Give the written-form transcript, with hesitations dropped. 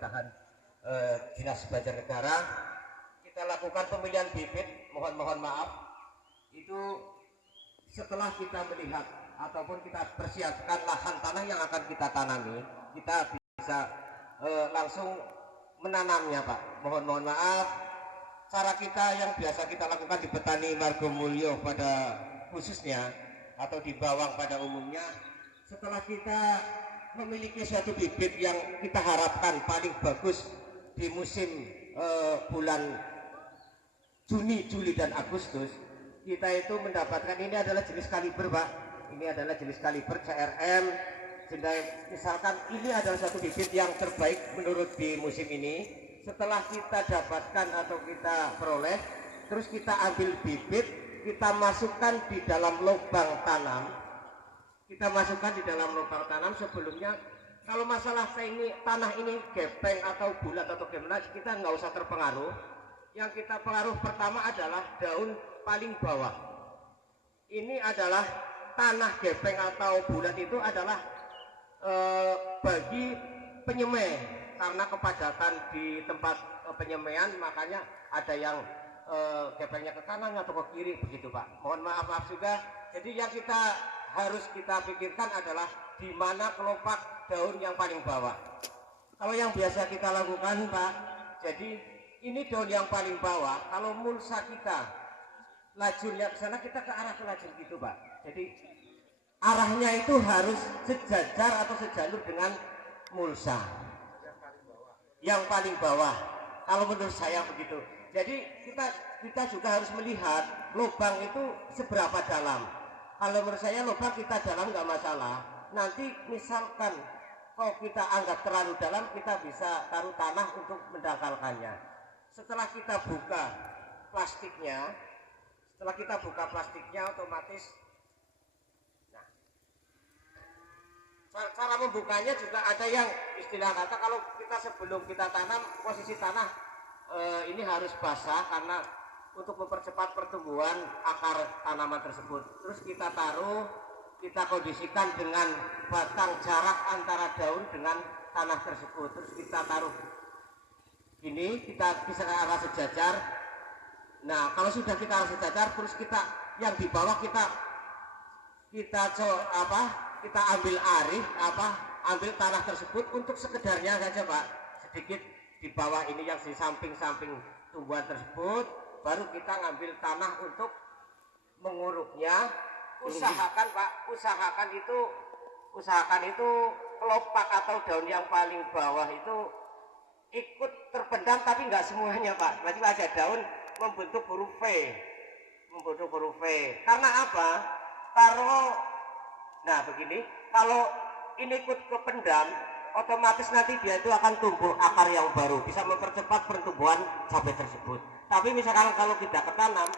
pemerintahan Dinas Banjarnegara, kita lakukan pemilihan bibit. Mohon maaf, itu setelah kita melihat ataupun kita persiapkan lahan tanah yang akan kita tanami, kita bisa langsung menanamnya, Pak. Mohon maaf, cara kita yang biasa kita lakukan di petani Margomulyo pada khususnya atau di bawang pada umumnya, setelah kita memiliki suatu bibit yang kita harapkan paling bagus di musim bulan Juni, Juli, dan Agustus, kita itu mendapatkan, ini adalah jenis kaliber, Pak. Ini adalah jenis kaliber CRM. Misalkan ini adalah satu bibit yang terbaik menurut di musim ini. Setelah kita dapatkan atau kita peroleh, terus kita ambil bibit, kita masukkan di dalam lubang tanam. Kita masukkan di dalam lubang tanam. Sebelumnya, kalau masalah tanah ini gepeng atau bulat atau gimana, kita nggak usah terpengaruh. Yang kita pengaruh pertama adalah daun paling bawah. Ini adalah tanah gepeng atau bulat, itu adalah bagi penyemai, karena kepadatan di tempat penyemaian, makanya ada yang gepengnya ke kanan atau ke kiri begitu, Pak. Mohon maaf juga. Jadi yang harus kita pikirkan adalah di mana kelopak daun yang paling bawah. Kalau yang biasa kita lakukan, Pak, jadi ini daun yang paling bawah. Kalau mulsa kita lajurnya ke sana, kita ke arah ke lajur gitu, Pak. Jadi arahnya itu harus sejajar atau sejalur dengan mulsa yang paling bawah. Kalau menurut saya begitu. Jadi kita juga harus melihat lubang itu seberapa dalam. Kalau menurut saya lubang kita dalam nggak masalah. Nanti misalkan kalau kita anggap terlalu dalam, kita bisa taruh tanah untuk mendangkalkannya. Setelah kita buka plastiknya, otomatis, nah, cara membukanya juga ada yang istilah kata, kalau kita sebelum kita tanam, posisi tanah ini harus basah karena untuk mempercepat pertumbuhan akar tanaman tersebut. Terus kita taruh, kita kondisikan dengan batang jarak antara daun dengan tanah tersebut. Terus kita taruh ini, kita bisa ke arah sejajar. Nah, kalau sudah kita arah sejajar, terus kita yang di bawah kita ambil ambil tanah tersebut untuk sekedarnya saja, Pak. Sedikit di bawah ini yang di samping-samping tumbuhan tersebut, baru kita ngambil tanah untuk menguruknya. Usahakan, Pak, usahakan itu kelopak atau daun yang paling bawah itu ikut terpendam, tapi nggak semuanya, Pak. Berarti ada daun membentuk huruf V. Karena apa? Begini, kalau ini ikut kependam, otomatis nanti dia itu akan tumbuh akar yang baru, bisa mempercepat pertumbuhan cabai tersebut. Tapi misalkan kalau tidak ketanam,